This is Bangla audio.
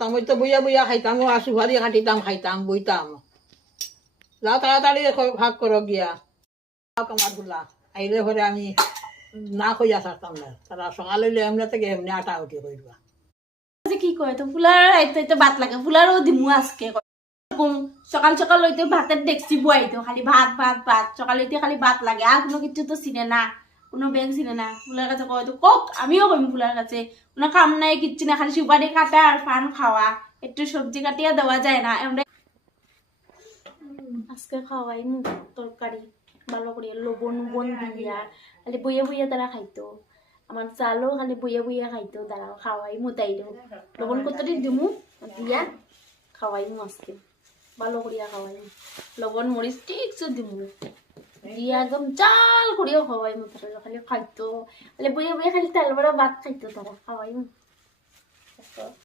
থাকতাম ওই তো বইয়া বইয়া খাইতাম আসু ভারি কাটিতাম খাইতাম বইতাম যাও তাড়াতাড়ি ভাগ করো গিয়া কামার গুলা আইলে পরে আমি না কইয়া থাকতাম না তারা সকালে এমনি থেকে এমনি আটা উঠি করবা কি কয় তো ফুলার আইতে ভাত লাগে ফুলারও দিমু আজকে সকাল সকাল হইতে ভাতের ডেকচি বইতো খালি ভাত ভাত ভাত সকাল হইতে খালি ভাত লাগে আর কোনো কিছু তো চিনে না কোনো ব্যাংক চিনে না ফুলার কাছে কয় তো কক আমিও কইম ফুলার কাছে কোনো কাম নাই কিচ্ছু না খালি সুপারি কাটা আর পান খাওয়া একটু সবজি কাটিয়া দেওয়া যায় না আমরা আজকে খাওয়াই তরকারি ভালো করে লবণ বন দিয়া খালি বইয়া বইয়া তারা খাইতো আমার চালও খালি বইয়া বইয়া খাইতো তারা খাওয়াই মোতাই দেবো লবণ কতটি দিমু দিয়া খাওয়াই আজকে ভালো করিয়া খাওয়াই লবণ মরিচ ঠিক দিমু দিয়া একদম চাল করিয়া খাওয়াই তারা খালি খাইতো খালি বইয়া বইয়া খালি তেল বড়া ভাত খাইতো তারা খাওয়াই